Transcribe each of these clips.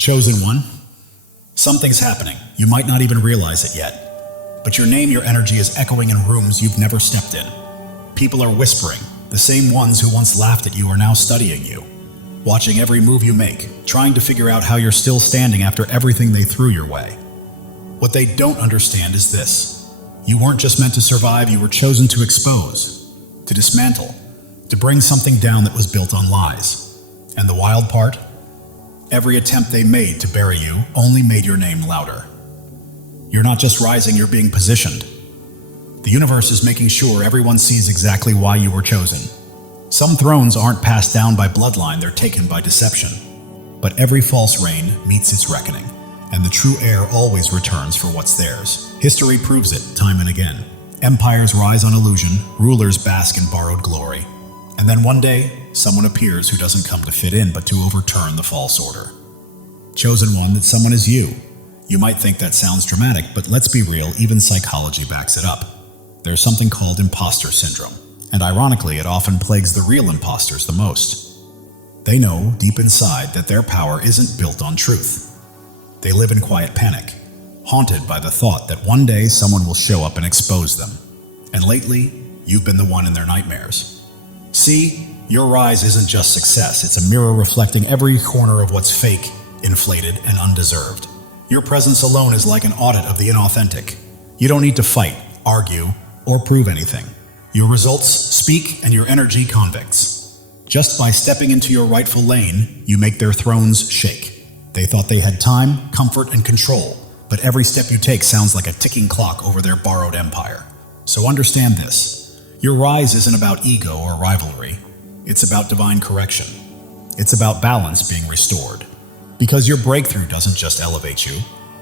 Chosen one, something's happening. You might not even realize it yet. But your name, your energy is echoing in rooms you've never stepped in. People are whispering. The same ones who once laughed at you are now studying you, watching every move you make, trying to figure out how you're still standing after everything they threw your way. What they don't understand is this. You weren't just meant to survive, you were chosen to expose, to dismantle, to bring something down that was built on lies. And the wild part? Every attempt they made to bury you only made your name louder. You're not just rising, you're being positioned. The universe is making sure everyone sees exactly why you were chosen. Some thrones aren't passed down by bloodline, they're taken by deception. But every false reign meets its reckoning, and the true heir always returns for what's theirs. History proves it time and again. Empires rise on illusion, rulers bask in borrowed glory. And then one day, someone appears who doesn't come to fit in, but to overturn the false order. Chosen one, that someone is you. You might think that sounds dramatic, but let's be real, even psychology backs it up. There's something called imposter syndrome, and ironically, it often plagues the real imposters the most. They know, deep inside, that their power isn't built on truth. They live in quiet panic, haunted by the thought that one day someone will show up and expose them. And lately, you've been the one in their nightmares. See, your rise isn't just success, it's a mirror reflecting every corner of what's fake, inflated, and undeserved. Your presence alone is like an audit of the inauthentic. You don't need to fight, argue, or prove anything. Your results speak and your energy convicts. Just by stepping into your rightful lane, you make their thrones shake. They thought they had time, comfort, and control, but every step you take sounds like a ticking clock over their borrowed empire. So understand this. Your rise isn't about ego or rivalry. It's about divine correction. It's about balance being restored. Because your breakthrough doesn't just elevate you,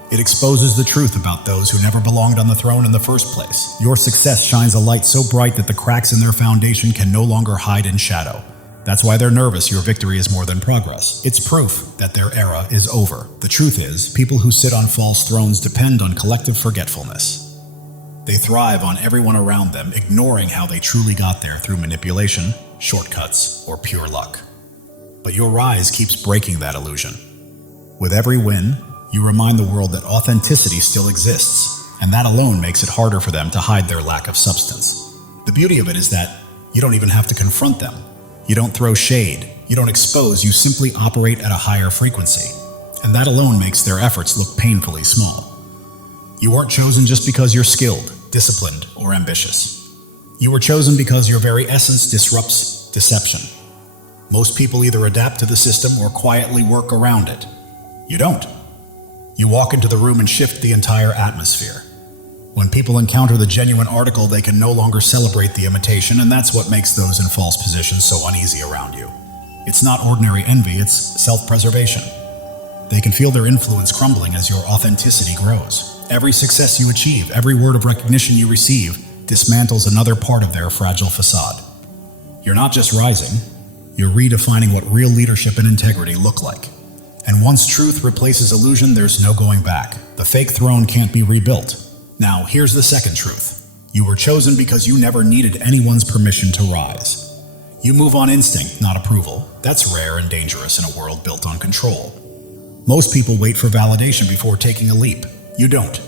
it exposes the truth about those who never belonged on the throne in the first place. Your success shines a light so bright that the cracks in their foundation can no longer hide in shadow. That's why they're nervous your victory is more than progress. It's proof that their era is over. The truth is, people who sit on false thrones depend on collective forgetfulness. They thrive on everyone around them, ignoring how they truly got there through manipulation, shortcuts, or pure luck. But your rise keeps breaking that illusion. With every win, you remind the world that authenticity still exists, and that alone makes it harder for them to hide their lack of substance. The beauty of it is that you don't even have to confront them. You don't throw shade, you don't expose, you simply operate at a higher frequency. And that alone makes their efforts look painfully small. You weren't chosen just because you're skilled, disciplined, or ambitious. You were chosen because your very essence disrupts deception. Most people either adapt to the system or quietly work around it. You don't. You walk into the room and shift the entire atmosphere. When people encounter the genuine article, they can no longer celebrate the imitation, and that's what makes those in false positions so uneasy around you. It's not ordinary envy, it's self-preservation. They can feel their influence crumbling as your authenticity grows. Every success you achieve, every word of recognition you receive, dismantles another part of their fragile facade. You're not just rising, you're redefining what real leadership and integrity look like. And once truth replaces illusion, there's no going back. The fake throne can't be rebuilt. Now, here's the second truth. You were chosen because you never needed anyone's permission to rise. You move on instinct, not approval. That's rare and dangerous in a world built on control. Most people wait for validation before taking a leap. You don't.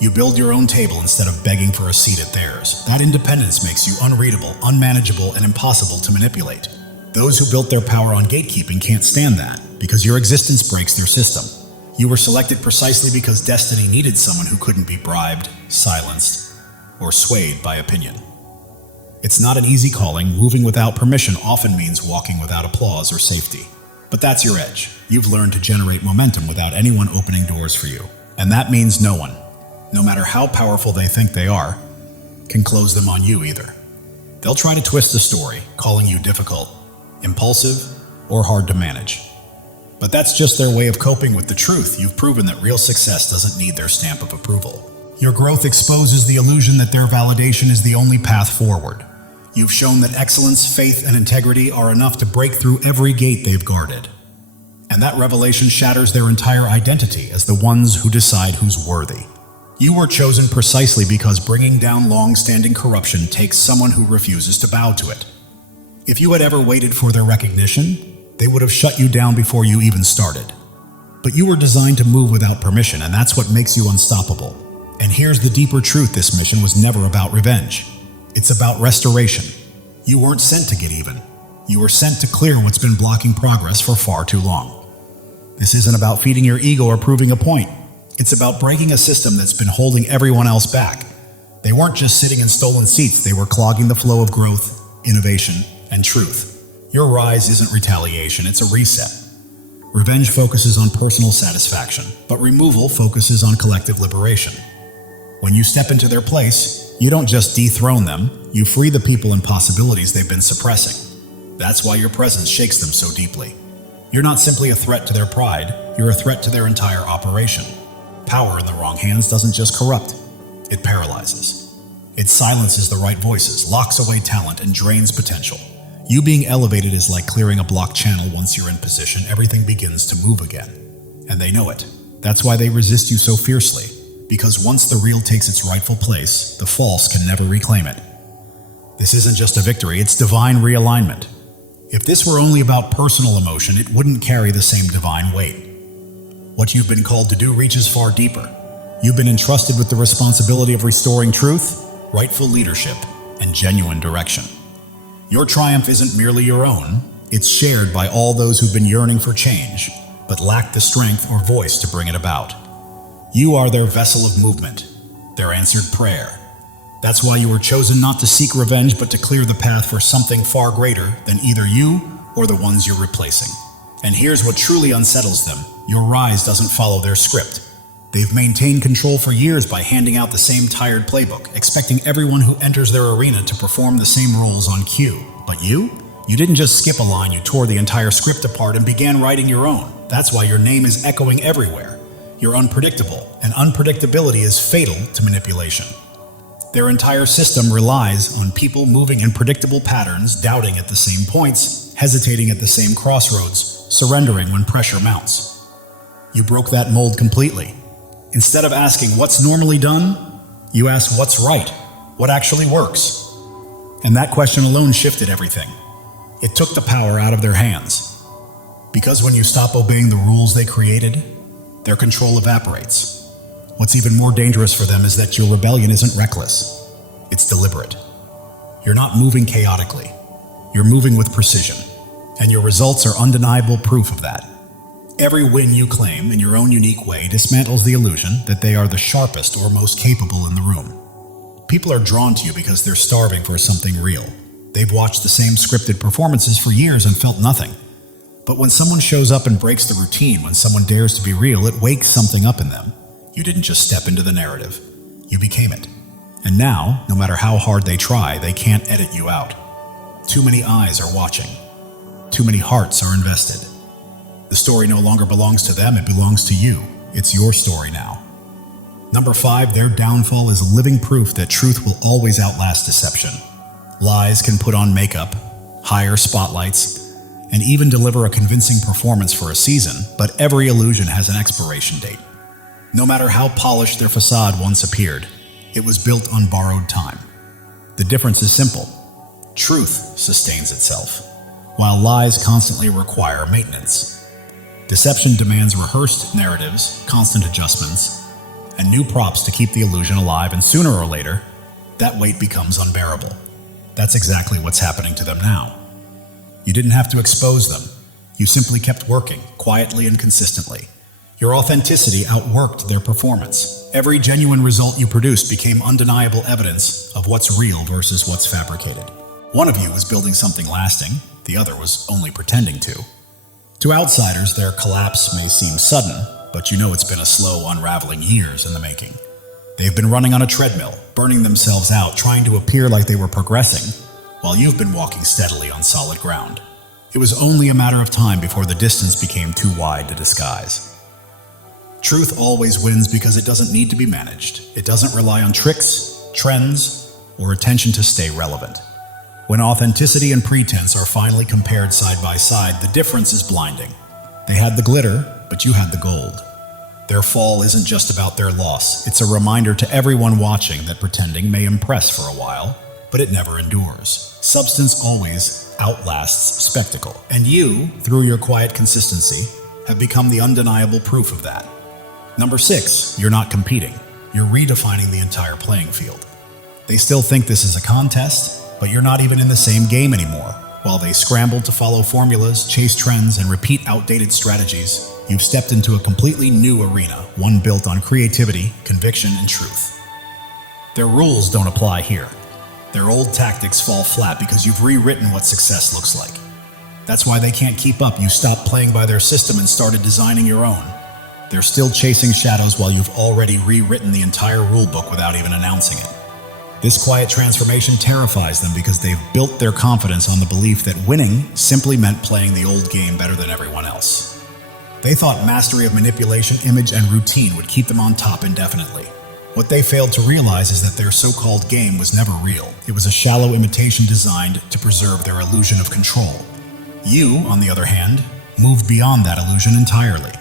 You build your own table instead of begging for a seat at theirs. That independence makes you unreadable, unmanageable, and impossible to manipulate. Those who built their power on gatekeeping can't stand that, because your existence breaks their system. You were selected precisely because destiny needed someone who couldn't be bribed, silenced, or swayed by opinion. It's not an easy calling. Moving without permission often means walking without applause or safety. But that's your edge. You've learned to generate momentum without anyone opening doors for you. And that means no one, no matter how powerful they think they are, can close them on you either. They'll try to twist the story, calling you difficult, impulsive, or hard to manage. But that's just their way of coping with the truth. You've proven that real success doesn't need their stamp of approval. Your growth exposes the illusion that their validation is the only path forward. You've shown that excellence, faith, and integrity are enough to break through every gate they've guarded. And that revelation shatters their entire identity as the ones who decide who's worthy. You were chosen precisely because bringing down long-standing corruption takes someone who refuses to bow to it. If you had ever waited for their recognition, they would have shut you down before you even started. But you were designed to move without permission, and that's what makes you unstoppable. And here's the deeper truth: this mission was never about revenge. It's about restoration. You weren't sent to get even. You were sent to clear what's been blocking progress for far too long. This isn't about feeding your ego or proving a point. It's about breaking a system that's been holding everyone else back. They weren't just sitting in stolen seats, they were clogging the flow of growth, innovation, and truth. Your rise isn't retaliation, it's a reset. Revenge focuses on personal satisfaction, but removal focuses on collective liberation. When you step into their place, you don't just dethrone them, you free the people and possibilities they've been suppressing. That's why your presence shakes them so deeply. You're not simply a threat to their pride, you're a threat to their entire operation. Power in the wrong hands doesn't just corrupt, it paralyzes. It silences the right voices, locks away talent, and drains potential. You being elevated is like clearing a blocked channel. Once you're in position, everything begins to move again. And they know it. That's why they resist you so fiercely. Because once the real takes its rightful place, the false can never reclaim it. This isn't just a victory, it's divine realignment. If this were only about personal emotion, it wouldn't carry the same divine weight. What you've been called to do reaches far deeper. You've been entrusted with the responsibility of restoring truth, rightful leadership, and genuine direction. Your triumph isn't merely your own, it's shared by all those who've been yearning for change, but lack the strength or voice to bring it about. You are their vessel of movement, their answered prayer. That's why you were chosen not to seek revenge, but to clear the path for something far greater than either you or the ones you're replacing. And here's what truly unsettles them: your rise doesn't follow their script. They've maintained control for years by handing out the same tired playbook, expecting everyone who enters their arena to perform the same roles on cue. But you didn't just skip a line, you tore the entire script apart and began writing your own. That's why your name is echoing everywhere. You're unpredictable, and unpredictability is fatal to manipulation. Their entire system relies on people moving in predictable patterns, doubting at the same points, hesitating at the same crossroads, surrendering when pressure mounts. You broke that mold completely. Instead of asking what's normally done, you ask what's right, what actually works. And that question alone shifted everything. It took the power out of their hands. Because when you stop obeying the rules they created, their control evaporates. What's even more dangerous for them is that your rebellion isn't reckless. It's deliberate. You're not moving chaotically. You're moving with precision. And your results are undeniable proof of that. Every win you claim in your own unique way dismantles the illusion that they are the sharpest or most capable in the room. People are drawn to you because they're starving for something real. They've watched the same scripted performances for years and felt nothing. But when someone shows up and breaks the routine, when someone dares to be real, it wakes something up in them. You didn't just step into the narrative. You became it. And now, no matter how hard they try, they can't edit you out. Too many eyes are watching. Too many hearts are invested. The story no longer belongs to them, it belongs to you. It's your story now. Number 5, their downfall is living proof that truth will always outlast deception. Lies can put on makeup, hire spotlights, and even deliver a convincing performance for a season, but every illusion has an expiration date. No matter how polished their facade once appeared, it was built on borrowed time. The difference is simple. Truth sustains itself, while lies constantly require maintenance. Deception demands rehearsed narratives, constant adjustments, and new props to keep the illusion alive, and sooner or later, that weight becomes unbearable. That's exactly what's happening to them now. You didn't have to expose them. You simply kept working, quietly and consistently. Your authenticity outworked their performance. Every genuine result you produced became undeniable evidence of what's real versus what's fabricated. One of you was building something lasting, the other was only pretending to. To outsiders, their collapse may seem sudden, but you know it's been a slow unraveling, years in the making. They've been running on a treadmill, burning themselves out, trying to appear like they were progressing, while you've been walking steadily on solid ground. It was only a matter of time before the distance became too wide to disguise. Truth always wins because it doesn't need to be managed. It doesn't rely on tricks, trends, or attention to stay relevant. When authenticity and pretense are finally compared side by side, the difference is blinding. They had the glitter, but you had the gold. Their fall isn't just about their loss. It's a reminder to everyone watching that pretending may impress for a while, but it never endures. Substance always outlasts spectacle. And you, through your quiet consistency, have become the undeniable proof of that. Number 6, you're not competing. You're redefining the entire playing field. They still think this is a contest, but you're not even in the same game anymore. While they scramble to follow formulas, chase trends, and repeat outdated strategies, you've stepped into a completely new arena, one built on creativity, conviction, and truth. Their rules don't apply here. Their old tactics fall flat because you've rewritten what success looks like. That's why they can't keep up. You stopped playing by their system and started designing your own. They're still chasing shadows while you've already rewritten the entire rulebook without even announcing it. This quiet transformation terrifies them because they've built their confidence on the belief that winning simply meant playing the old game better than everyone else. They thought mastery of manipulation, image, and routine would keep them on top indefinitely. What they failed to realize is that their so-called game was never real. It was a shallow imitation designed to preserve their illusion of control. You, on the other hand, moved beyond that illusion entirely.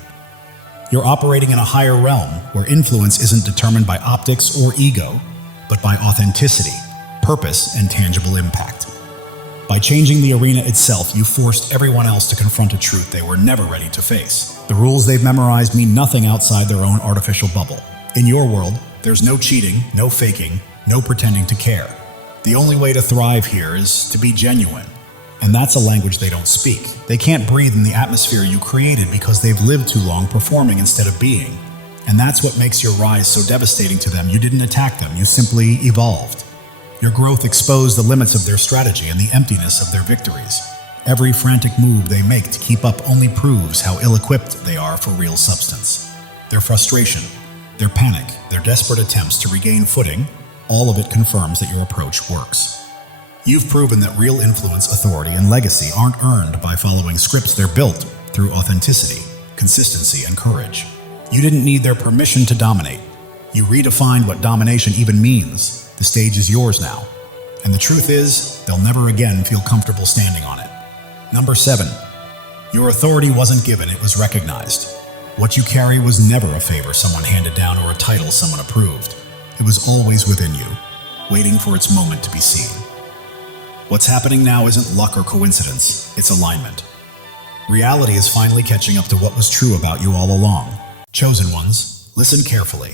You're operating in a higher realm where influence isn't determined by optics or ego, but by authenticity, purpose, and tangible impact. By changing the arena itself, you forced everyone else to confront a truth they were never ready to face. The rules they've memorized mean nothing outside their own artificial bubble. In your world, there's no cheating, no faking, no pretending to care. The only way to thrive here is to be genuine. And that's a language they don't speak. They can't breathe in the atmosphere you created because they've lived too long performing instead of being. And that's what makes your rise so devastating to them. You didn't attack them, you simply evolved. Your growth exposed the limits of their strategy and the emptiness of their victories. Every frantic move they make to keep up only proves how ill-equipped they are for real substance. Their frustration, their panic, their desperate attempts to regain footing, all of it confirms that your approach works. You've proven that real influence, authority, and legacy aren't earned by following scripts. They're built through authenticity, consistency, and courage. You didn't need their permission to dominate. You redefined what domination even means. The stage is yours now. And the truth is, they'll never again feel comfortable standing on it. Number 7, your authority wasn't given, it was recognized. What you carry was never a favor someone handed down or a title someone approved. It was always within you, waiting for its moment to be seen. What's happening now isn't luck or coincidence, it's alignment. Reality is finally catching up to what was true about you all along. Chosen ones, listen carefully.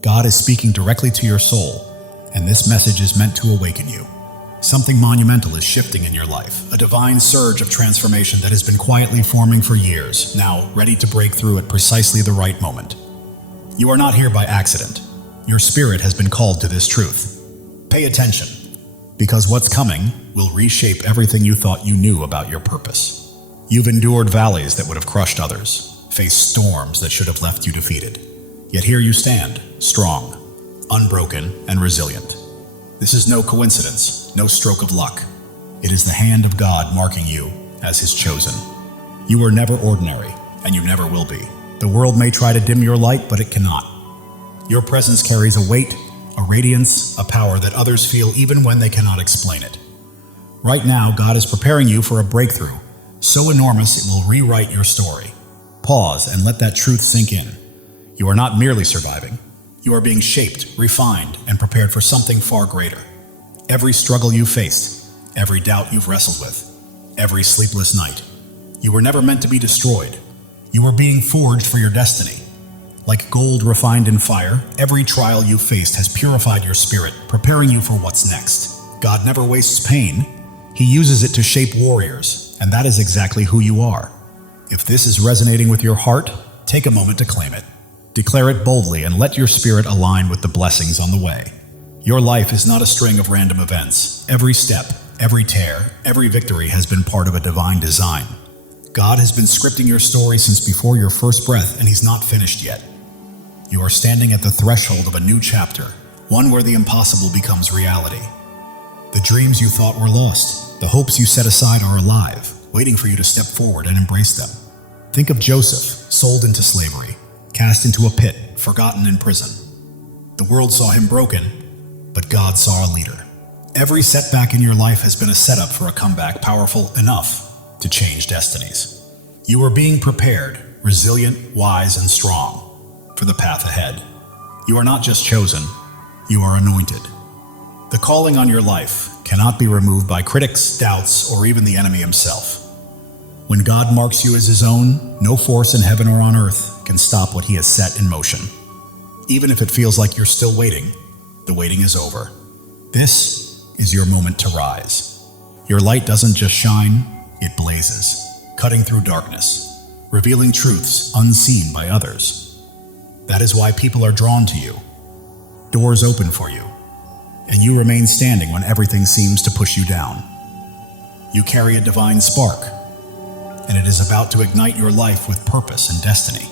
God is speaking directly to your soul, and this message is meant to awaken you. Something monumental is shifting in your life, a divine surge of transformation that has been quietly forming for years, now ready to break through at precisely the right moment. You are not here by accident. Your spirit has been called to this truth. Pay attention, because what's coming will reshape everything you thought you knew about your purpose. You've endured valleys that would have crushed others, faced storms that should have left you defeated. Yet here you stand, strong, unbroken, and resilient. This is no coincidence, no stroke of luck. It is the hand of God marking you as His chosen. You are never ordinary, and you never will be. The world may try to dim your light, but it cannot. Your presence carries a weight, a radiance, a power that others feel even when they cannot explain it. Right now, God is preparing you for a breakthrough, so enormous it will rewrite your story. Pause and let that truth sink in. You are not merely surviving. You are being shaped, refined, and prepared for something far greater. Every struggle you faced, every doubt you've wrestled with, every sleepless night, you were never meant to be destroyed. You were being forged for your destiny. Like gold refined in fire, every trial you faced has purified your spirit, preparing you for what's next. God never wastes pain. He uses it to shape warriors, and that is exactly who you are. If this is resonating with your heart, take a moment to claim it. Declare it boldly and let your spirit align with the blessings on the way. Your life is not a string of random events. Every step, every tear, every victory has been part of a divine design. God has been scripting your story since before your first breath, and He's not finished yet. You are standing at the threshold of a new chapter, one where the impossible becomes reality. The dreams you thought were lost, the hopes you set aside are alive, waiting for you to step forward and embrace them. Think of Joseph, sold into slavery, cast into a pit, forgotten in prison. The world saw him broken, but God saw a leader. Every setback in your life has been a setup for a comeback powerful enough to change destinies. You are being prepared, resilient, wise, and strong for the path ahead. You are not just chosen, you are anointed. The calling on your life cannot be removed by critics, doubts, or even the enemy himself. When God marks you as his own, no force in heaven or on earth can stop what he has set in motion. Even if it feels like you're still waiting, the waiting is over. This is your moment to rise. Your light doesn't just shine, it blazes, cutting through darkness, revealing truths unseen by others. That is why people are drawn to you. Doors open for you, and you remain standing when everything seems to push you down. You carry a divine spark, and it is about to ignite your life with purpose and destiny.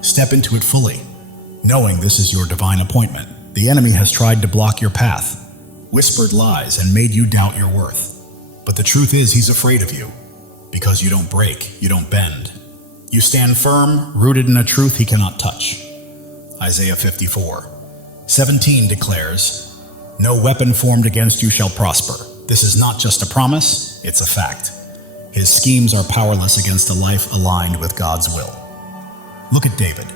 Step into it fully, knowing this is your divine appointment. The enemy has tried to block your path, whispered lies, and made you doubt your worth. But the truth is, he's afraid of you, because you don't break, you don't bend. You stand firm, rooted in a truth he cannot touch. Isaiah 54:17 declares, "No weapon formed against you shall prosper." This is not just a promise, it's a fact. His schemes are powerless against a life aligned with God's will. Look at David,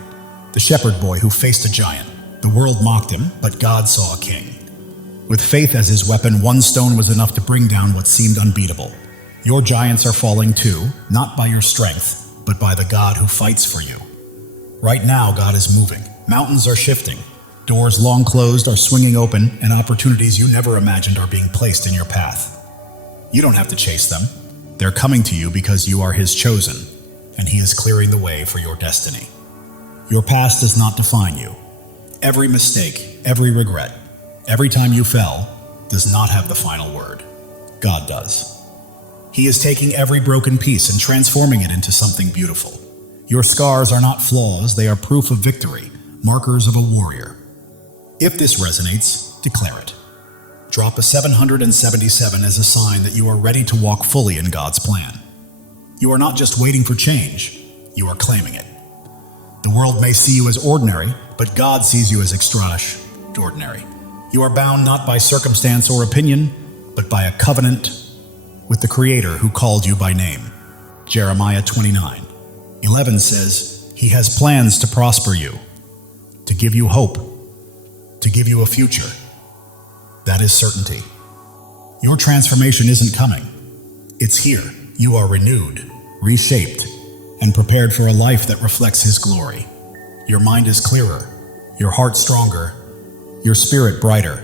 the shepherd boy who faced a giant. The world mocked him, but God saw a king. With faith as his weapon, one stone was enough to bring down what seemed unbeatable. Your giants are falling too, not by your strength, but by the God who fights for you. Right now, God is moving. Mountains are shifting. Doors long closed are swinging open, and opportunities you never imagined are being placed in your path. You don't have to chase them. They're coming to you because you are his chosen, and he is clearing the way for your destiny. Your past does not define you. Every mistake, every regret, every time you fell, does not have the final word. God does. He is taking every broken piece and transforming it into something beautiful. Your scars are not flaws, they are proof of victory, markers of a warrior. If this resonates, declare it. Drop a 777 as a sign that you are ready to walk fully in God's plan. You are not just waiting for change, you are claiming it. The world may see you as ordinary, but God sees you as extraordinary. You are bound not by circumstance or opinion, but by a covenant with the Creator who called you by name. Jeremiah 29:11 says, "He has plans to prosper you, to give you hope, to give you a future." That is certainty. Your transformation isn't coming. It's here. You are renewed, reshaped, and prepared for a life that reflects his glory. Your mind is clearer, your heart stronger, your spirit brighter.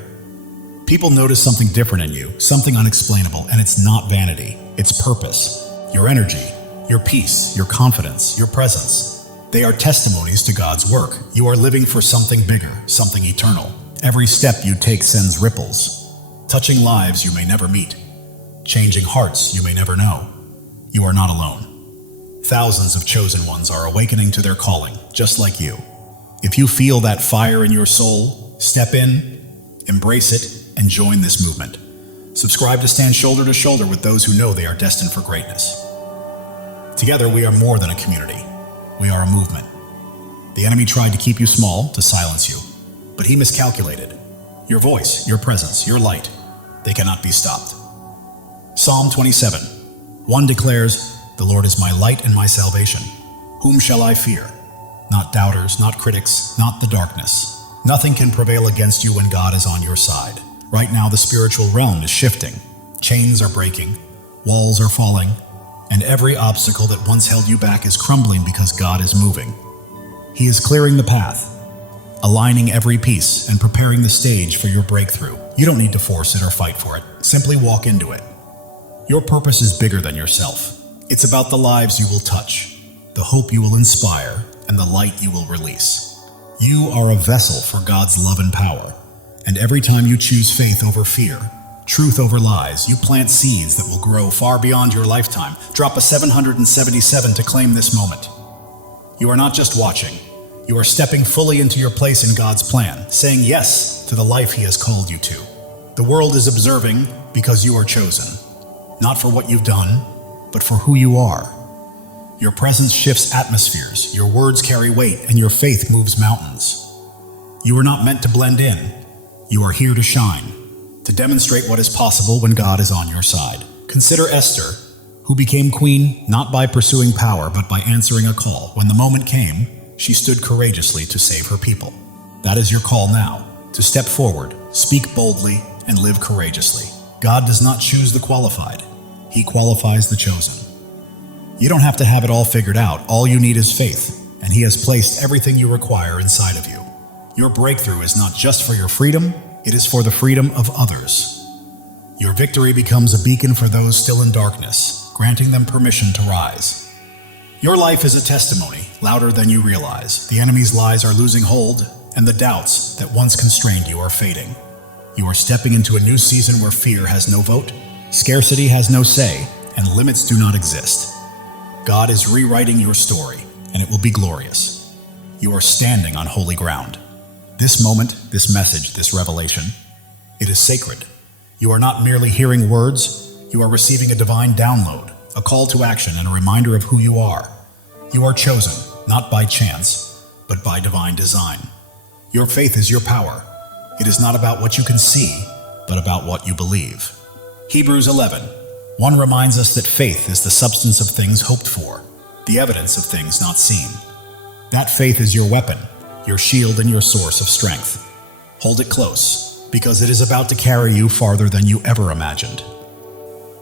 People notice something different in you, something unexplainable, and it's not vanity, it's purpose. Your energy, your peace, your confidence, your presence. They are testimonies to God's work. You are living for something bigger, something eternal. Every step you take sends ripples, touching lives you may never meet, changing hearts you may never know. You are not alone. Thousands of chosen ones are awakening to their calling, just like you. If you feel that fire in your soul, step in, embrace it, and join this movement. Subscribe to stand shoulder to shoulder with those who know they are destined for greatness. Together, we are more than a community. We are a movement. The enemy tried to keep you small, to silence you, but he miscalculated. Your voice, your presence, your light, they cannot be stopped. Psalm 27:1 declares, "The Lord is my light and my salvation. Whom shall I fear? Not doubters, not critics, not the darkness. Nothing can prevail against you when God is on your side." Right now, the spiritual realm is shifting. Chains are breaking, walls are falling, and every obstacle that once held you back is crumbling because God is moving. He is clearing the path, aligning every piece and preparing the stage for your breakthrough. You don't need to force it or fight for it. Simply walk into it. Your purpose is bigger than yourself. It's about the lives you will touch, the hope you will inspire, and the light you will release. You are a vessel for God's love and power, and every time you choose faith over fear, truth over lies, you plant seeds that will grow far beyond your lifetime. Drop a 777 to claim this moment. You are not just watching. You are stepping fully into your place in God's plan, saying yes to the life he has called you to. The world is observing because you are chosen, not for what you've done, but for who you are. Your presence shifts atmospheres, your words carry weight, and your faith moves mountains. You are not meant to blend in. You are here to shine, to demonstrate what is possible when God is on your side. Consider Esther, who became queen not by pursuing power, but by answering a call. When the moment came, she stood courageously to save her people. That is your call now, to step forward, speak boldly, and live courageously. God does not choose the qualified. He qualifies the chosen. You don't have to have it all figured out. All you need is faith, and He has placed everything you require inside of you. Your breakthrough is not just for your freedom, it is for the freedom of others. Your victory becomes a beacon for those still in darkness, granting them permission to rise. Your life is a testimony, louder than you realize. The enemy's lies are losing hold, and the doubts that once constrained you are fading. You are stepping into a new season where fear has no vote, scarcity has no say, and limits do not exist. God is rewriting your story, and it will be glorious. You are standing on holy ground. This moment, this message, this revelation, it is sacred. You are not merely hearing words, you are receiving a divine download, a call to action, and a reminder of who you are. You are chosen, not by chance, but by divine design. Your faith is your power. It is not about what you can see, but about what you believe. Hebrews 11:1 reminds us that faith is the substance of things hoped for, the evidence of things not seen. That faith is your weapon, your shield, and your source of strength. Hold it close, because it is about to carry you farther than you ever imagined.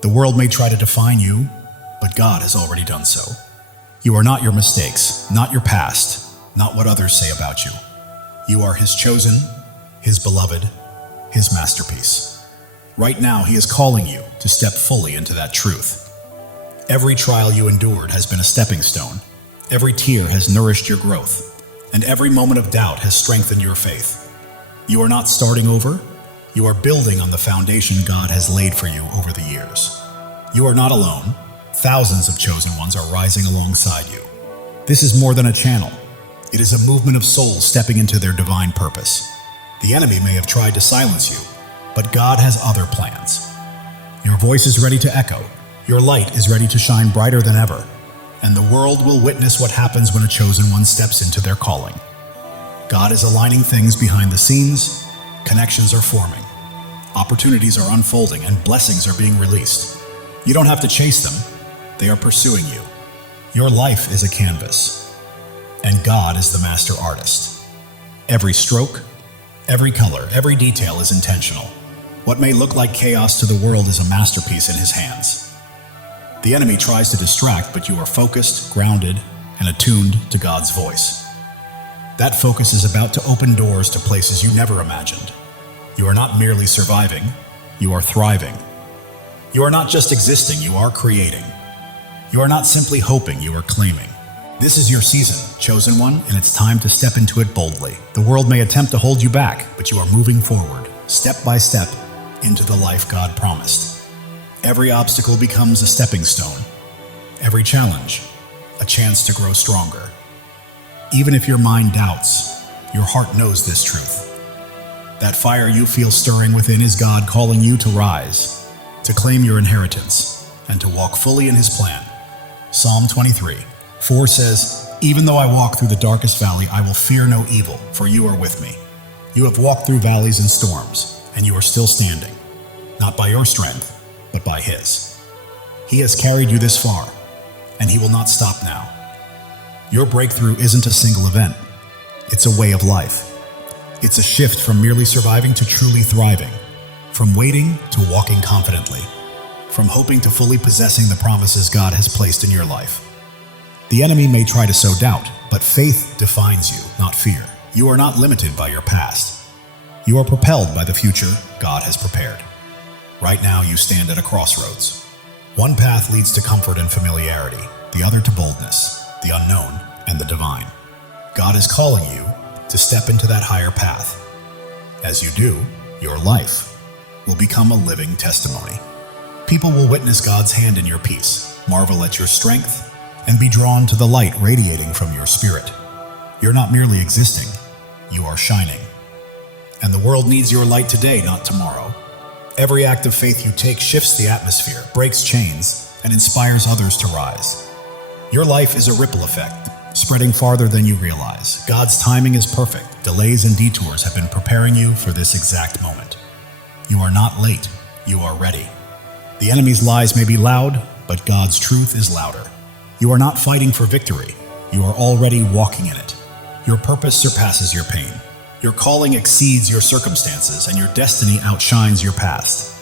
The world may try to define you, but God has already done so. You are not your mistakes, not your past, not what others say about you. You are His chosen, His beloved, His masterpiece. Right now, He is calling you to step fully into that truth. Every trial you endured has been a stepping stone. Every tear has nourished your growth, and every moment of doubt has strengthened your faith. You are not starting over. You are building on the foundation God has laid for you over the years. You are not alone. Thousands of chosen ones are rising alongside you. This is more than a channel. It is a movement of souls stepping into their divine purpose. The enemy may have tried to silence you, but God has other plans. Your voice is ready to echo. Your light is ready to shine brighter than ever, and the world will witness what happens when a chosen one steps into their calling. God is aligning things behind the scenes. Connections are forming. Opportunities are unfolding, and blessings are being released. You don't have to chase them. They are pursuing you. Your life is a canvas, and God is the master artist. Every stroke, every color, every detail is intentional. What may look like chaos to the world is a masterpiece in His hands. The enemy tries to distract, but you are focused, grounded, and attuned to God's voice. That focus is about to open doors to places you never imagined. You are not merely surviving, you are thriving. You are not just existing, you are creating. You are not simply hoping, you are claiming. This is your season, chosen one, and it's time to step into it boldly. The world may attempt to hold you back, but you are moving forward, step by step, into the life God promised. Every obstacle becomes a stepping stone. Every challenge, a chance to grow stronger. Even if your mind doubts, your heart knows this truth. That fire you feel stirring within is God calling you to rise, to claim your inheritance, and to walk fully in His plan. Psalm 23:4 says, "Even though I walk through the darkest valley, I will fear no evil, for you are with me. You have walked through valleys and storms, and you are still standing, not by your strength, but by His. He has carried you this far, and He will not stop now." Your breakthrough isn't a single event. It's a way of life. It's a shift from merely surviving to truly thriving, from waiting to walking confidently, from hoping to fully possessing the promises God has placed in your life. The enemy may try to sow doubt, but faith defines you, not fear. You are not limited by your past. You are propelled by the future God has prepared. Right now, you stand at a crossroads. One path leads to comfort and familiarity, the other to boldness, the unknown, and the divine. God is calling you to step into that higher path. As you do, your life will become a living testimony. People will witness God's hand in your peace, marvel at your strength, and be drawn to the light radiating from your spirit. You're not merely existing, you are shining. And the world needs your light today, not tomorrow. Every act of faith you take shifts the atmosphere, breaks chains, and inspires others to rise. Your life is a ripple effect, spreading farther than you realize. God's timing is perfect. Delays and detours have been preparing you for this exact moment. You are not late, you are ready. The enemy's lies may be loud, but God's truth is louder. You are not fighting for victory, you are already walking in it. Your purpose surpasses your pain. Your calling exceeds your circumstances, and your destiny outshines your past.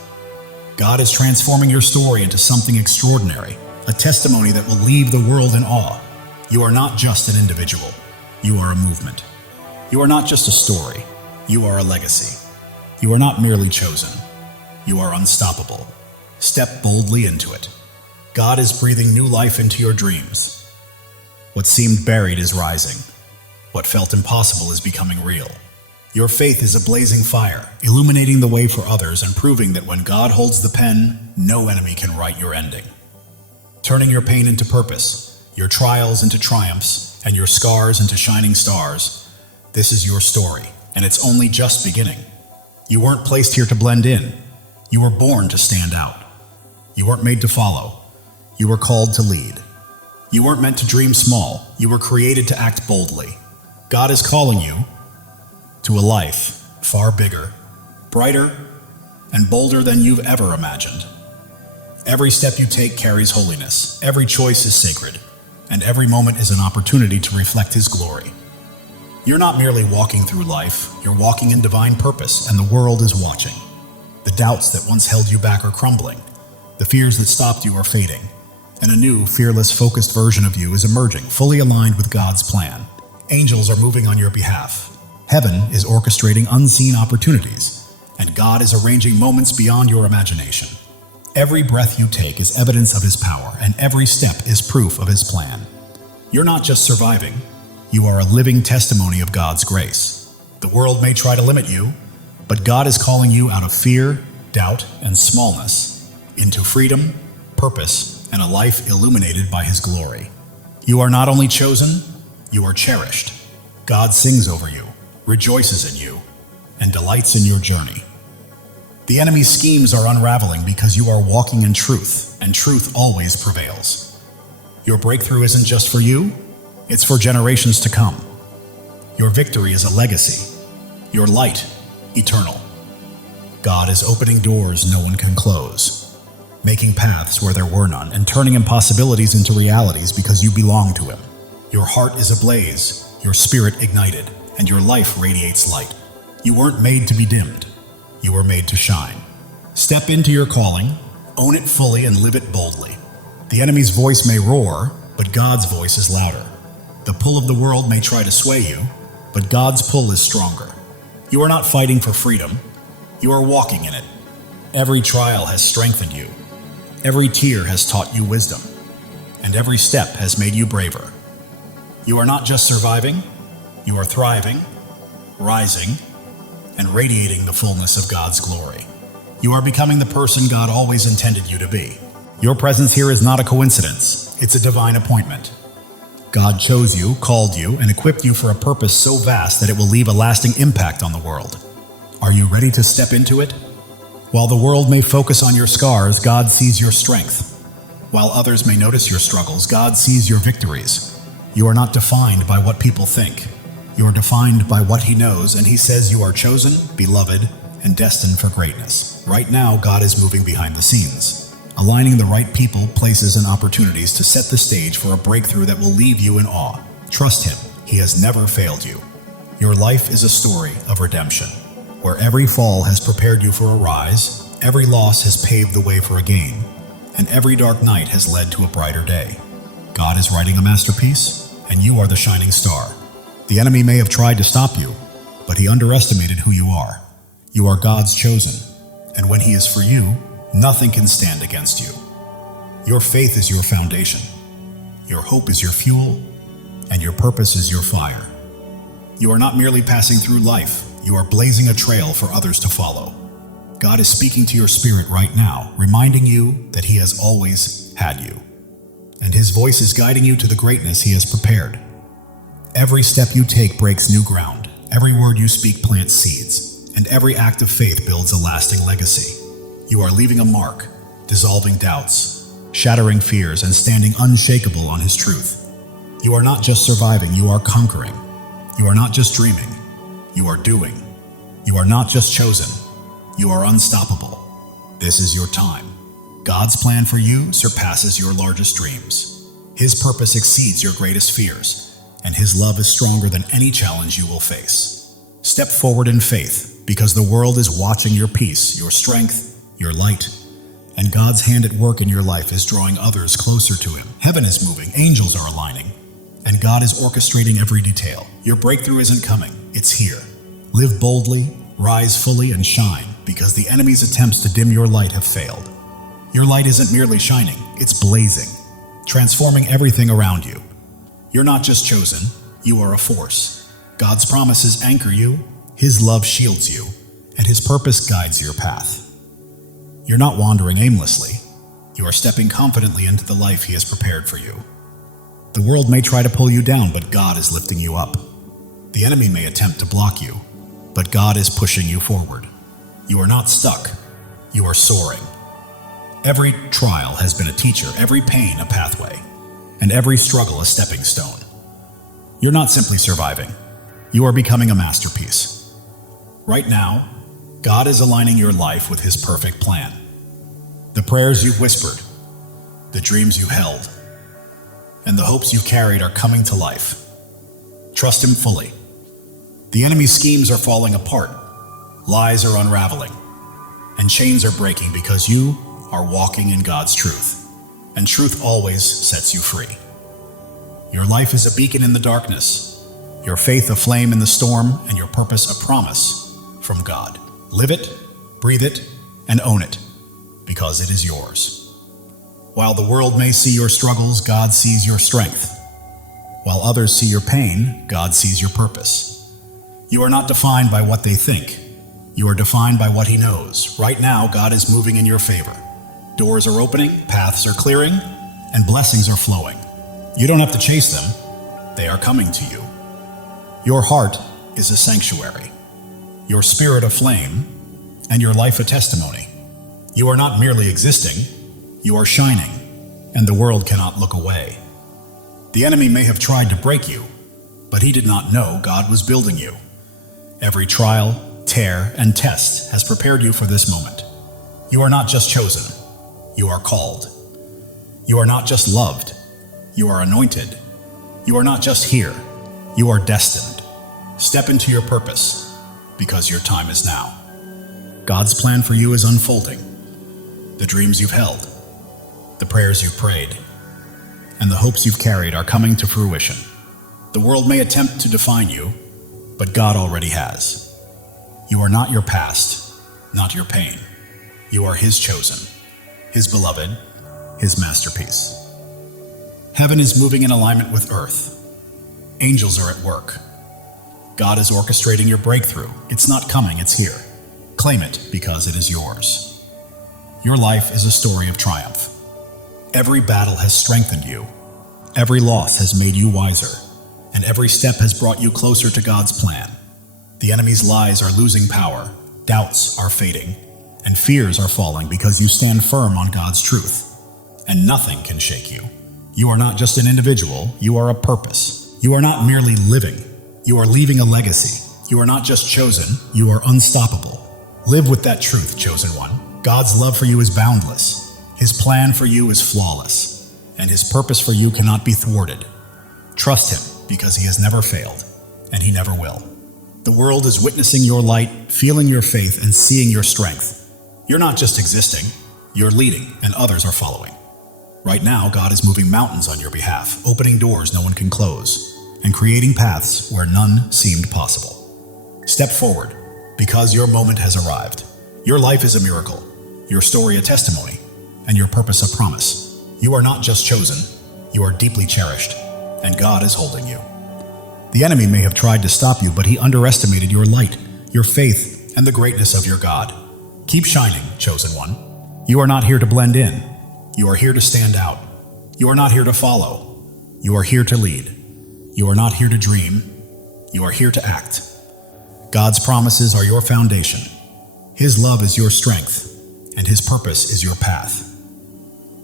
God is transforming your story into something extraordinary, a testimony that will leave the world in awe. You are not just an individual. You are a movement. You are not just a story. You are a legacy. You are not merely chosen. You are unstoppable. Step boldly into it. God is breathing new life into your dreams. What seemed buried is rising. What felt impossible is becoming real. Your faith is a blazing fire, illuminating the way for others and proving that when God holds the pen, no enemy can write your ending. Turning your pain into purpose, your trials into triumphs, and your scars into shining stars, this is your story, and it's only just beginning. You weren't placed here to blend in. You were born to stand out. You weren't made to follow. You were called to lead. You weren't meant to dream small. You were created to act boldly. God is calling you to a life far bigger, brighter, and bolder than you've ever imagined. Every step you take carries holiness, every choice is sacred, and every moment is an opportunity to reflect His glory. You're not merely walking through life, you're walking in divine purpose, and the world is watching. The doubts that once held you back are crumbling, the fears that stopped you are fading, and a new, fearless, focused version of you is emerging, fully aligned with God's plan. Angels are moving on your behalf. Heaven is orchestrating unseen opportunities, and God is arranging moments beyond your imagination. Every breath you take is evidence of His power, and every step is proof of His plan. You're not just surviving, you are a living testimony of God's grace. The world may try to limit you, but God is calling you out of fear, doubt, and smallness into freedom, purpose, and a life illuminated by His glory. You are not only chosen, you are cherished. God sings over you, rejoices in you, and delights in your journey. The enemy's schemes are unraveling because you are walking in truth, and truth always prevails. Your breakthrough isn't just for you, it's for generations to come. Your victory is a legacy, your light eternal. God is opening doors no one can close, making paths where there were none, and turning impossibilities into realities because you belong to Him. Your heart is ablaze, your spirit ignited, and your life radiates light. You weren't made to be dimmed. You were made to shine. Step into your calling, own it fully, and live it boldly. The enemy's voice may roar, but God's voice is louder. The pull of the world may try to sway you, but God's pull is stronger. You are not fighting for freedom. You are walking in it. Every trial has strengthened you. Every tear has taught you wisdom, and every step has made you braver. You are not just surviving, you are thriving, rising, and radiating the fullness of God's glory. You are becoming the person God always intended you to be. Your presence here is not a coincidence, it's a divine appointment. God chose you, called you, and equipped you for a purpose so vast that it will leave a lasting impact on the world. Are you ready to step into it? While the world may focus on your scars, God sees your strength. While others may notice your struggles, God sees your victories. You are not defined by what people think. You are defined by what He knows, and He says you are chosen, beloved, and destined for greatness. Right now, God is moving behind the scenes, aligning the right people, places, and opportunities to set the stage for a breakthrough that will leave you in awe. Trust Him. He has never failed you. Your life is a story of redemption, where every fall has prepared you for a rise, every loss has paved the way for a gain, and every dark night has led to a brighter day. God is writing a masterpiece, and you are the shining star. The enemy may have tried to stop you, but he underestimated who you are. You are God's chosen, and when He is for you, nothing can stand against you. Your faith is your foundation, your hope is your fuel, and your purpose is your fire. You are not merely passing through life, you are blazing a trail for others to follow. God is speaking to your spirit right now, reminding you that He has always had you, and His voice is guiding you to the greatness He has prepared. Every step you take breaks new ground, every word you speak plants seeds, and every act of faith builds a lasting legacy. You are leaving a mark, dissolving doubts, shattering fears, and standing unshakable on His truth. You are not just surviving, you are conquering. You are not just dreaming, you are doing. You are not just chosen, you are unstoppable. This is your time. God's plan for you surpasses your largest dreams. His purpose exceeds your greatest fears, and His love is stronger than any challenge you will face. Step forward in faith, because the world is watching your peace, your strength, your light, And God's hand at work in your life is drawing others closer to Him. Heaven is moving, angels are aligning, and God is orchestrating every detail. Your breakthrough isn't coming, it's here. Live boldly, rise fully, and shine, because the enemy's attempts to dim your light have failed. Your light isn't merely shining, it's blazing, transforming everything around you. You're not just chosen, you are a force. God's promises anchor you, His love shields you, and His purpose guides your path. You're not wandering aimlessly. You are stepping confidently into the life He has prepared for you. The world may try to pull you down, but God is lifting you up. The enemy may attempt to block you, but God is pushing you forward. You are not stuck. You are soaring. Every trial has been a teacher, every pain a pathway, and every struggle a stepping stone. You're not simply surviving. You are becoming a masterpiece. Right now, God is aligning your life with His perfect plan. The prayers you've whispered, the dreams you held, and the hopes you've carried are coming to life. Trust Him fully. The enemy's schemes are falling apart, lies are unraveling, and chains are breaking because you are walking in God's truth, and truth always sets you free. Your life is a beacon in the darkness, your faith a flame in the storm, and your purpose a promise from God. Live it, breathe it, and own it, because it is yours. While the world may see your struggles, God sees your strength. While others see your pain, God sees your purpose. You are not defined by what they think. You are defined by what He knows. Right now, God is moving in your favor. Doors are opening, paths are clearing, and blessings are flowing. You don't have to chase them. They are coming to you. Your heart is a sanctuary, your spirit a flame, and your life a testimony. You are not merely existing, you are shining, and the world cannot look away. The enemy may have tried to break you, but he did not know God was building you. Every trial, tear, and test has prepared you for this moment. You are not just chosen, you are called. You are not just loved, you are anointed. You are not just here, you are destined. Step into your purpose, because your time is now. God's plan for you is unfolding. The dreams you've held, the prayers you've prayed, and the hopes you've carried are coming to fruition. The world may attempt to define you, but God already has. You are not your past, not your pain. You are His chosen, His beloved, His masterpiece. Heaven is moving in alignment with earth. Angels are at work. God is orchestrating your breakthrough. It's not coming, it's here. Claim it because it is yours. Your life is a story of triumph. Every battle has strengthened you. Every loss has made you wiser. And every step has brought you closer to God's plan. The enemy's lies are losing power, doubts are fading, and fears are falling because you stand firm on God's truth. And nothing can shake you. You are not just an individual, you are a purpose. You are not merely living. You are leaving a legacy. You are not just chosen, you are unstoppable. Live with that truth, chosen one. God's love for you is boundless. His plan for you is flawless. And His purpose for you cannot be thwarted. Trust Him, because He has never failed, and He never will. The world is witnessing your light, feeling your faith, and seeing your strength. You're not just existing, you're leading, and others are following. Right now, God is moving mountains on your behalf, opening doors no one can close, and creating paths where none seemed possible. Step forward, because your moment has arrived. Your life is a miracle, your story a testimony, and your purpose a promise. You are not just chosen, you are deeply cherished, and God is holding you. The enemy may have tried to stop you, but he underestimated your light, your faith, and the greatness of your God. Keep shining, chosen one. You are not here to blend in. You are here to stand out. You are not here to follow. You are here to lead. You are not here to dream. You are here to act. God's promises are your foundation. His love is your strength, and His purpose is your path.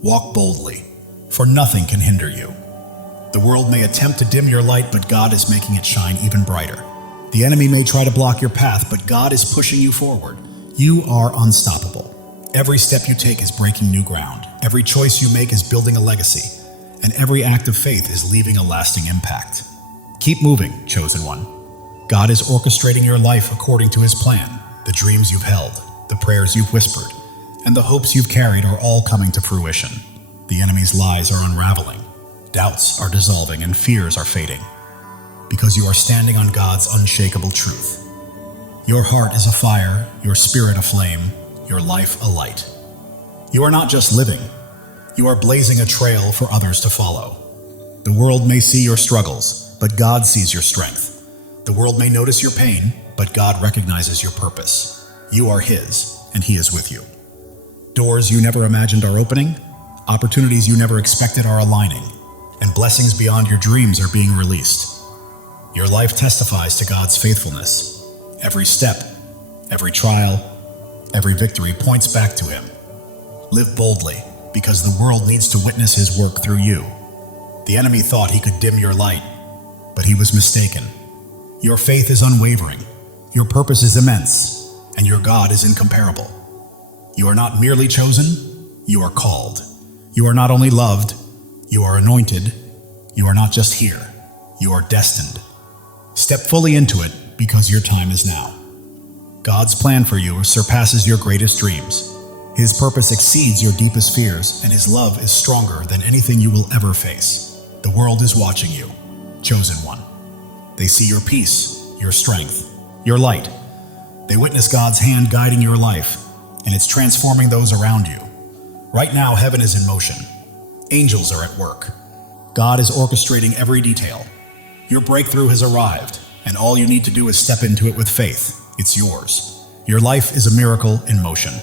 Walk boldly, for nothing can hinder you. The world may attempt to dim your light, but God is making it shine even brighter. The enemy may try to block your path, but God is pushing you forward. You are unstoppable. Every step you take is breaking new ground. Every choice you make is building a legacy, and every act of faith is leaving a lasting impact. Keep moving, chosen one. God is orchestrating your life according to His plan. The dreams you've held, the prayers you've whispered, and the hopes you've carried are all coming to fruition. The enemy's lies are unraveling, doubts are dissolving, and fears are fading, because you are standing on God's unshakable truth. Your heart is afire, your spirit aflame, your life a light. You are not just living, you are blazing a trail for others to follow. The world may see your struggles, but God sees your strength. The world may notice your pain, but God recognizes your purpose. You are His, and He is with you. Doors you never imagined are opening, opportunities you never expected are aligning, and blessings beyond your dreams are being released. Your life testifies to God's faithfulness. Every step, every trial, every victory points back to Him. Live boldly, because the world needs to witness His work through you. The enemy thought he could dim your light, but he was mistaken. Your faith is unwavering, your purpose is immense, and your God is incomparable. You are not merely chosen, you are called. You are not only loved, you are anointed. You are not just here, you are destined. Step fully into it, because your time is now. God's plan for you surpasses your greatest dreams. His purpose exceeds your deepest fears, and His love is stronger than anything you will ever face. The world is watching you, chosen one. They see your peace, your strength, your light. They witness God's hand guiding your life, and it's transforming those around you. Right now, heaven is in motion. Angels are at work. God is orchestrating every detail. Your breakthrough has arrived, and all you need to do is step into it with faith. It's yours. Your life is a miracle in motion.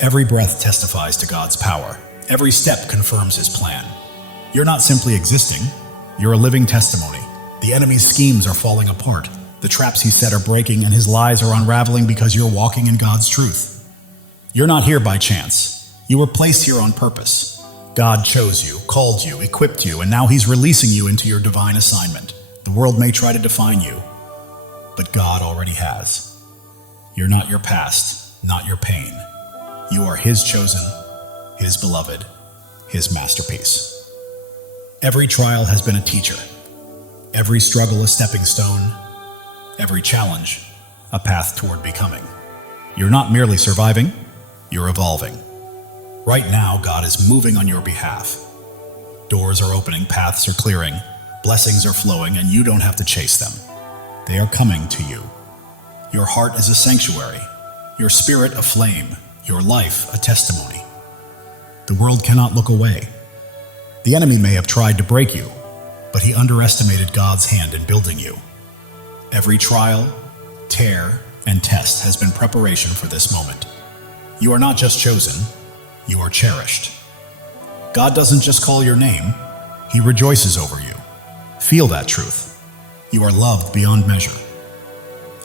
Every breath testifies to God's power. Every step confirms His plan. You're not simply existing, you're a living testimony. The enemy's schemes are falling apart. The traps he set are breaking, and his lies are unraveling because you're walking in God's truth. You're not here by chance. You were placed here on purpose. God chose you, called you, equipped you, and now He's releasing you into your divine assignment. The world may try to define you, but God already has. You're not your past, not your pain. You are His chosen, His beloved, His masterpiece. Every trial has been a teacher. Every struggle a stepping stone. Every challenge a path toward becoming. You're not merely surviving, you're evolving. Right now, God is moving on your behalf. Doors are opening, paths are clearing, blessings are flowing, and you don't have to chase them. They are coming to you. Your heart is a sanctuary, your spirit a flame, your life a testimony. The world cannot look away. The enemy may have tried to break you, but he underestimated God's hand in building you. Every trial, tear, and test has been preparation for this moment. You are not just chosen, you are cherished. God doesn't just call your name, He rejoices over you. Feel that truth. You are loved beyond measure.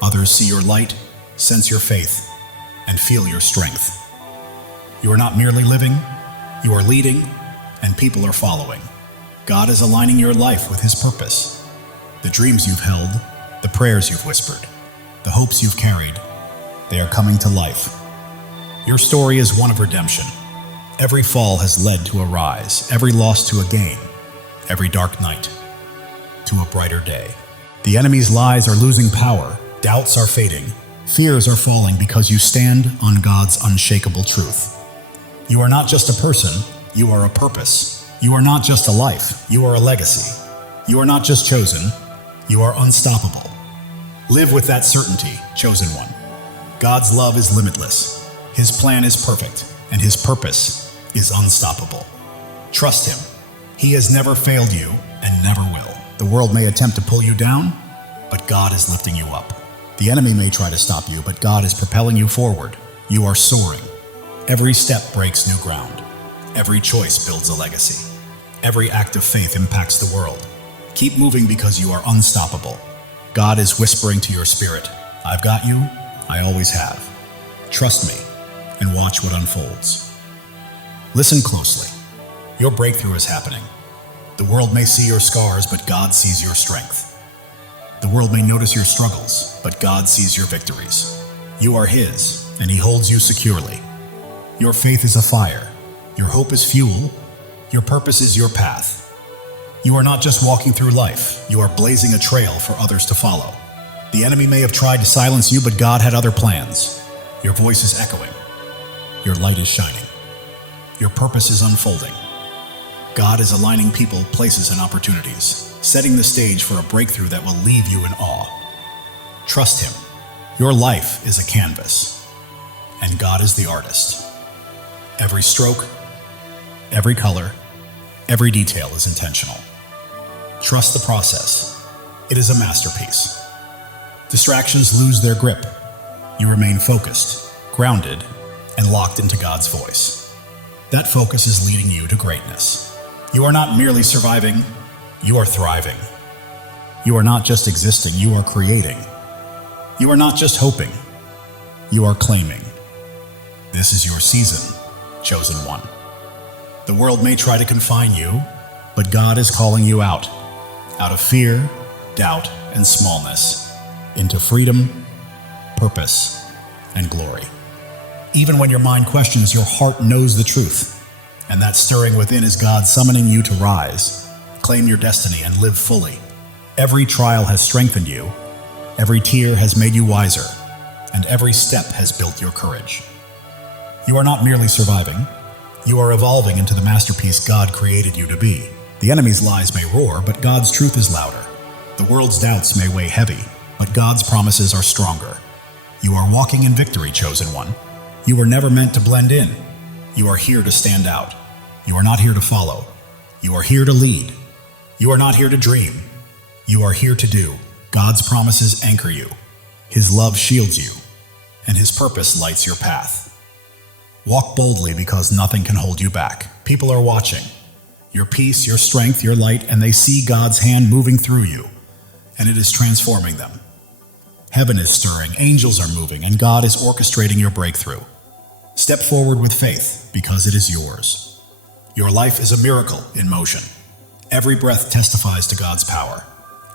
Others see your light, sense your faith, and feel your strength. You are not merely living, you are leading, and people are following. God is aligning your life with His purpose. The dreams you've held, the prayers you've whispered, the hopes you've carried, they are coming to life. Your story is one of redemption. Every fall has led to a rise, every loss to a gain, every dark night to a brighter day. The enemy's lies are losing power, doubts are fading, fears are falling because you stand on God's unshakable truth. You are not just a person, you are a purpose. You are not just a life, you are a legacy. You are not just chosen, you are unstoppable. Live with that certainty, chosen one. God's love is limitless. His plan is perfect, and His purpose is unstoppable. Trust Him. He has never failed you and never will. The world may attempt to pull you down, but God is lifting you up. The enemy may try to stop you, but God is propelling you forward. You are soaring. Every step breaks new ground. Every choice builds a legacy. Every act of faith impacts the world. Keep moving because you are unstoppable. God is whispering to your spirit, I've got you, I always have. Trust me, and watch what unfolds. Listen closely. Your breakthrough is happening. The world may see your scars, but God sees your strength. The world may notice your struggles, but God sees your victories. You are His, and He holds you securely. Your faith is a fire. Your hope is fuel. Your purpose is your path. You are not just walking through life, you are blazing a trail for others to follow. The enemy may have tried to silence you, but God had other plans. Your voice is echoing. Your light is shining. Your purpose is unfolding. God is aligning people, places, and opportunities, setting the stage for a breakthrough that will leave you in awe. Trust Him. Your life is a canvas, and God is the artist. Every stroke, every color, every detail is intentional. Trust the process. It is a masterpiece. Distractions lose their grip. You remain focused, grounded, and locked into God's voice. That focus is leading you to greatness. You are not merely surviving, you are thriving. You are not just existing, you are creating. You are not just hoping, you are claiming. This is your season, chosen one. The world may try to confine you, but God is calling you out of fear, doubt, and smallness, into freedom, purpose, and glory. Even when your mind questions, your heart knows the truth. And that stirring within is God summoning you to rise, claim your destiny, and live fully. Every trial has strengthened you, every tear has made you wiser, and every step has built your courage. You are not merely surviving, you are evolving into the masterpiece God created you to be. The enemy's lies may roar, but God's truth is louder. The world's doubts may weigh heavy, but God's promises are stronger. You are walking in victory, chosen one. You were never meant to blend in. You are here to stand out. You are not here to follow. You are here to lead. You are not here to dream. You are here to do. God's promises anchor you. His love shields you, and His purpose lights your path. Walk boldly because nothing can hold you back. People are watching. Your peace, your strength, your light, and they see God's hand moving through you, and it is transforming them. Heaven is stirring, angels are moving, and God is orchestrating your breakthrough. Step forward with faith, because it is yours. Your life is a miracle in motion. Every breath testifies to God's power.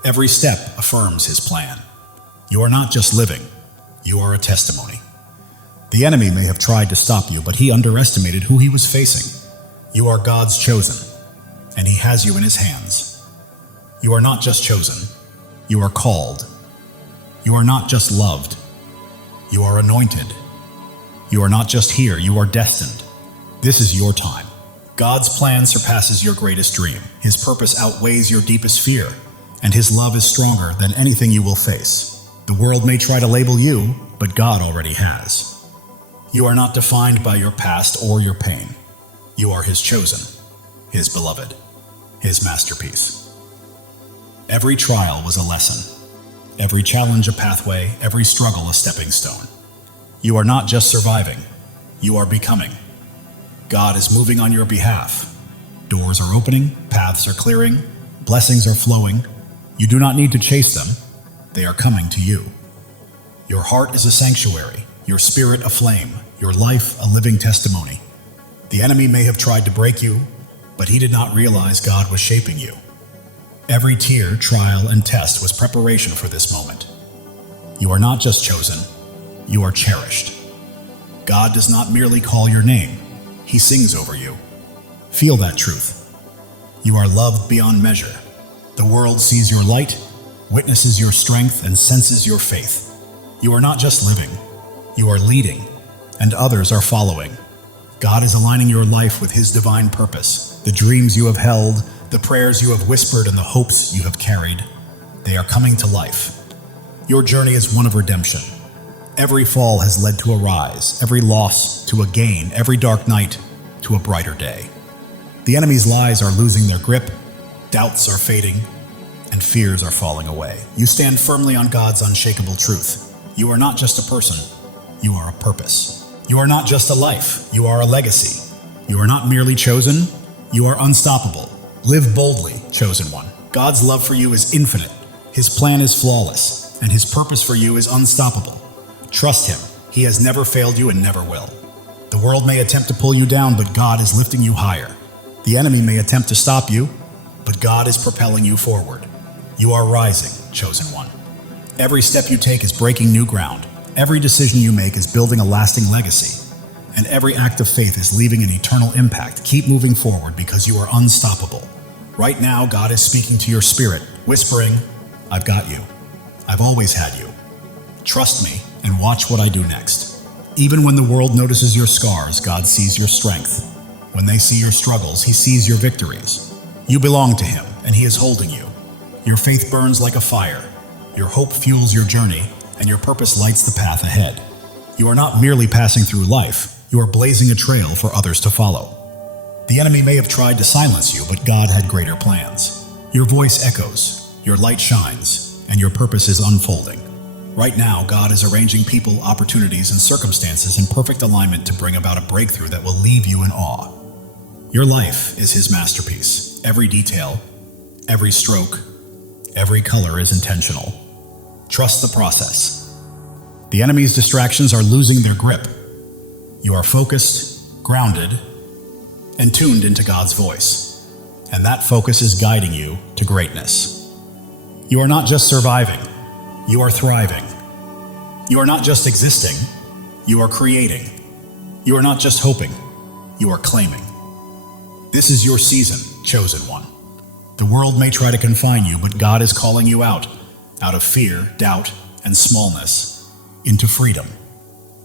Every step affirms His plan. You are not just living, you are a testimony. The enemy may have tried to stop you, but he underestimated who he was facing. You are God's chosen, and He has you in His hands. You are not just chosen, you are called. You are not just loved, you are anointed. You are not just here, you are destined. This is your time. God's plan surpasses your greatest dream. His purpose outweighs your deepest fear, and His love is stronger than anything you will face. The world may try to label you, but God already has. You are not defined by your past or your pain. You are His chosen, His beloved, His masterpiece. Every trial was a lesson. Every challenge a pathway, every struggle a stepping stone. You are not just surviving, you are becoming. God is moving on your behalf. Doors are opening, paths are clearing, blessings are flowing. You do not need to chase them, they are coming to you. Your heart is a sanctuary, your spirit a flame, your life a living testimony. The enemy may have tried to break you, but he did not realize God was shaping you. Every tear, trial, and test was preparation for this moment. You are not just chosen, you are cherished. God does not merely call your name, He sings over you. Feel that truth. You are loved beyond measure. The world sees your light, witnesses your strength, and senses your faith. You are not just living, you are leading, and others are following. God is aligning your life with His divine purpose. The dreams you have held, the prayers you have whispered, and the hopes you have carried, they are coming to life. Your journey is one of redemption. Every fall has led to a rise, every loss to a gain, every dark night to a brighter day. The enemy's lies are losing their grip, doubts are fading, and fears are falling away. You stand firmly on God's unshakable truth. You are not just a person, you are a purpose. You are not just a life, you are a legacy. You are not merely chosen, you are unstoppable. Live boldly, chosen one. God's love for you is infinite. His plan is flawless, and His purpose for you is unstoppable. Trust Him. He has never failed you and never will. The world may attempt to pull you down, but God is lifting you higher. The enemy may attempt to stop you, but God is propelling you forward. You are rising, chosen one. Every step you take is breaking new ground. Every decision you make is building a lasting legacy. And every act of faith is leaving an eternal impact. Keep moving forward because you are unstoppable. Right now, God is speaking to your spirit, whispering, I've got you. I've always had you. Trust me and watch what I do next. Even when the world notices your scars, God sees your strength. When they see your struggles, He sees your victories. You belong to Him, and He is holding you. Your faith burns like a fire. Your hope fuels your journey, and your purpose lights the path ahead. You are not merely passing through life, you are blazing a trail for others to follow. The enemy may have tried to silence you, but God had greater plans. Your voice echoes, your light shines, and your purpose is unfolding. Right now, God is arranging people, opportunities, and circumstances in perfect alignment to bring about a breakthrough that will leave you in awe. Your life is His masterpiece. Every detail, every stroke, every color is intentional. Trust the process. The enemy's distractions are losing their grip. You are focused, grounded, and tuned into God's voice. And that focus is guiding you to greatness. You are not just surviving, you are thriving. You are not just existing, you are creating. You are not just hoping, you are claiming. This is your season, chosen one. The world may try to confine you, but God is calling you out of fear, doubt, and smallness, into freedom,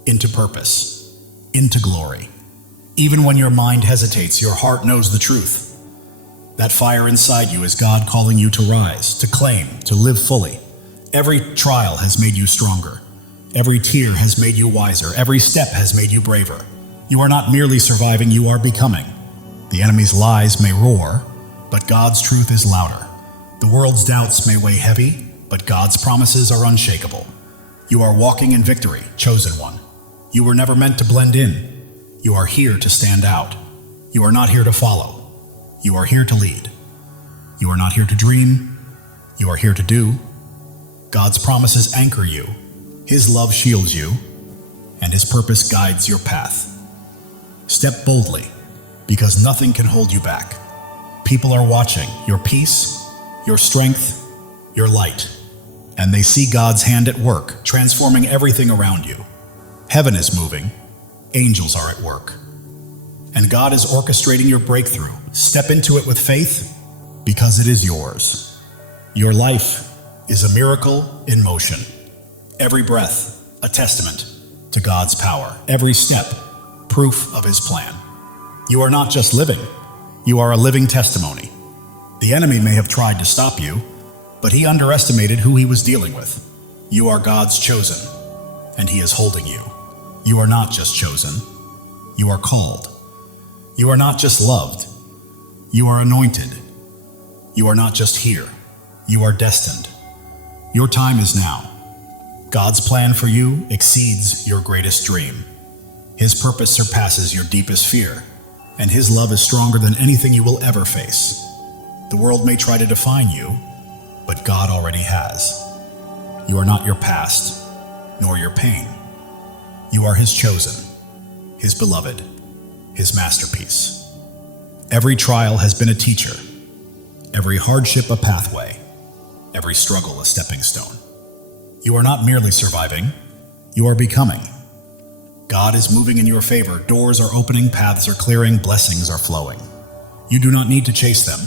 into purpose, into glory. Even when your mind hesitates, your heart knows the truth. That fire inside you is God calling you to rise, to claim, to live fully. Every trial has made you stronger. Every tear has made you wiser. Every step has made you braver. You are not merely surviving, you are becoming. The enemy's lies may roar, but God's truth is louder. The world's doubts may weigh heavy, but God's promises are unshakable. You are walking in victory, chosen one. You were never meant to blend in. You are here to stand out. You are not here to follow. You are here to lead. You are not here to dream. You are here to do. God's promises anchor you. His love shields you, and His purpose guides your path. Step boldly, because nothing can hold you back. People are watching your peace, your strength, your light, and they see God's hand at work, transforming everything around you. Heaven is moving, angels are at work, and God is orchestrating your breakthrough. Step into it with faith, because it is yours. Your life is a miracle in motion. Every breath, a testament to God's power. Every step, proof of His plan. You are not just living, you are a living testimony. The enemy may have tried to stop you, but he underestimated who he was dealing with. You are God's chosen, and He is holding you. You are not just chosen, you are called. You are not just loved, you are anointed. You are not just here, you are destined. Your time is now. God's plan for you exceeds your greatest dream. His purpose surpasses your deepest fear, and His love is stronger than anything you will ever face. The world may try to define you, but God already has. You are not your past, nor your pain. You are His chosen, His beloved, His masterpiece. Every trial has been a teacher, every hardship a pathway, every struggle a stepping stone. You are not merely surviving, you are becoming. God is moving in your favor. Doors are opening, paths are clearing, blessings are flowing. You do not need to chase them.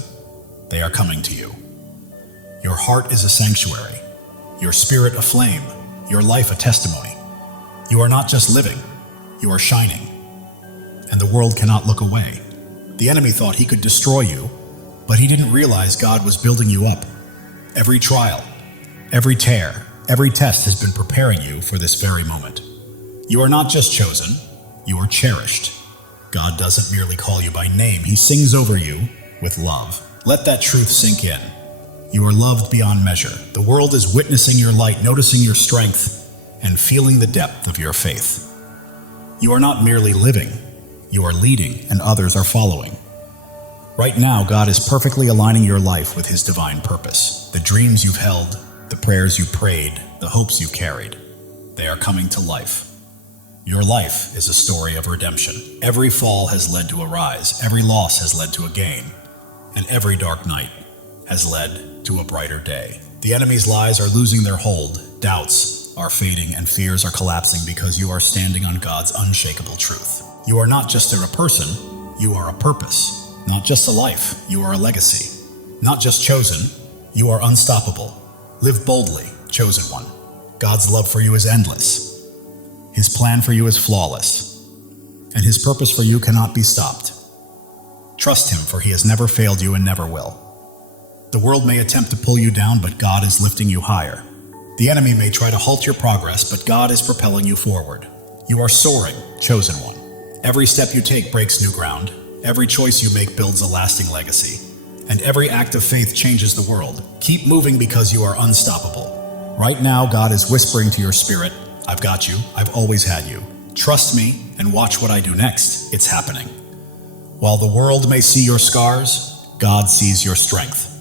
They are coming to you. Your heart is a sanctuary, your spirit a flame, your life a testimony. You are not just living, you are shining. And the world cannot look away. The enemy thought he could destroy you, but he didn't realize God was building you up. Every trial, every tear, every test has been preparing you for this very moment. You are not just chosen, you are cherished. God doesn't merely call you by name, He sings over you with love. Let that truth sink in. You are loved beyond measure. The world is witnessing your light, noticing your strength, and feeling the depth of your faith. You are not merely living, you are leading, and others are following. Right now, God is perfectly aligning your life with His divine purpose. The dreams you've held, the prayers you prayed, the hopes you carried, they are coming to life. Your life is a story of redemption. Every fall has led to a rise, every loss has led to a gain, and every dark night has led to a brighter day. The enemy's lies are losing their hold, doubts are fading, and fears are collapsing because you are standing on God's unshakable truth. You are not just a person, you are a purpose. Not just a life, you are a legacy. Not just chosen, you are unstoppable. Live boldly, chosen one. God's love for you is endless. His plan for you is flawless, and His purpose for you cannot be stopped. Trust Him, for He has never failed you and never will. The world may attempt to pull you down, but God is lifting you higher. The enemy may try to halt your progress, but God is propelling you forward. You are soaring, chosen one. Every step you take breaks new ground. Every choice you make builds a lasting legacy. And every act of faith changes the world. Keep moving because you are unstoppable. Right now, God is whispering to your spirit, I've got you. I've always had you. Trust me and watch what I do next. It's happening. While the world may see your scars, God sees your strength.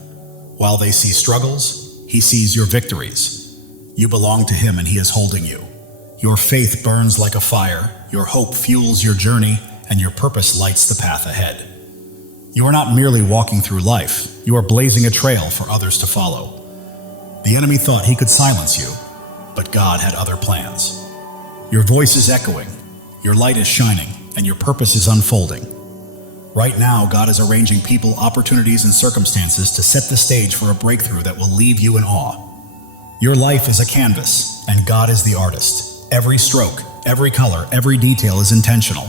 While they see struggles, He sees your victories. You belong to Him and He is holding you. Your faith burns like a fire, your hope fuels your journey, and your purpose lights the path ahead. You are not merely walking through life, you are blazing a trail for others to follow. The enemy thought he could silence you, but God had other plans. Your voice is echoing, your light is shining, and your purpose is unfolding. Right now, God is arranging people, opportunities, and circumstances to set the stage for a breakthrough that will leave you in awe. Your life is a canvas, and God is the artist. Every stroke, every color, every detail is intentional.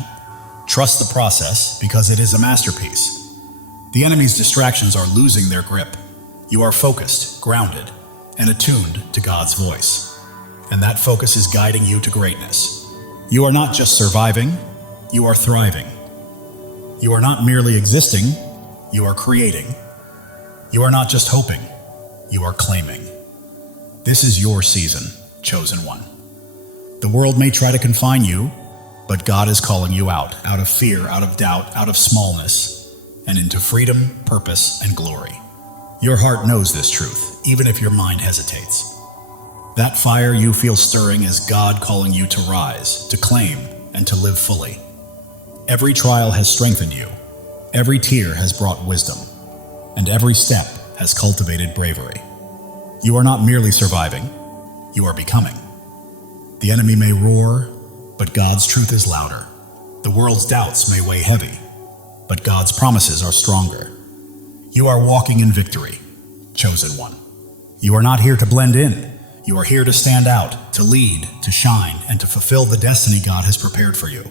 Trust the process because it is a masterpiece. The enemy's distractions are losing their grip. You are focused, grounded, and attuned to God's voice. And that focus is guiding you to greatness. You are not just surviving, you are thriving. You are not merely existing, you are creating. You are not just hoping, you are claiming. This is your season, chosen one. The world may try to confine you, but God is calling you out of fear, out of doubt, out of smallness, and into freedom, purpose, and glory. Your heart knows this truth, even if your mind hesitates. That fire you feel stirring is God calling you to rise, to claim, and to live fully. Every trial has strengthened you, every tear has brought wisdom, and every step has cultivated bravery. You are not merely surviving, you are becoming. The enemy may roar, but God's truth is louder. The world's doubts may weigh heavy, but God's promises are stronger. You are walking in victory, chosen one. You are not here to blend in. You are here to stand out, to lead, to shine, and to fulfill the destiny God has prepared for you.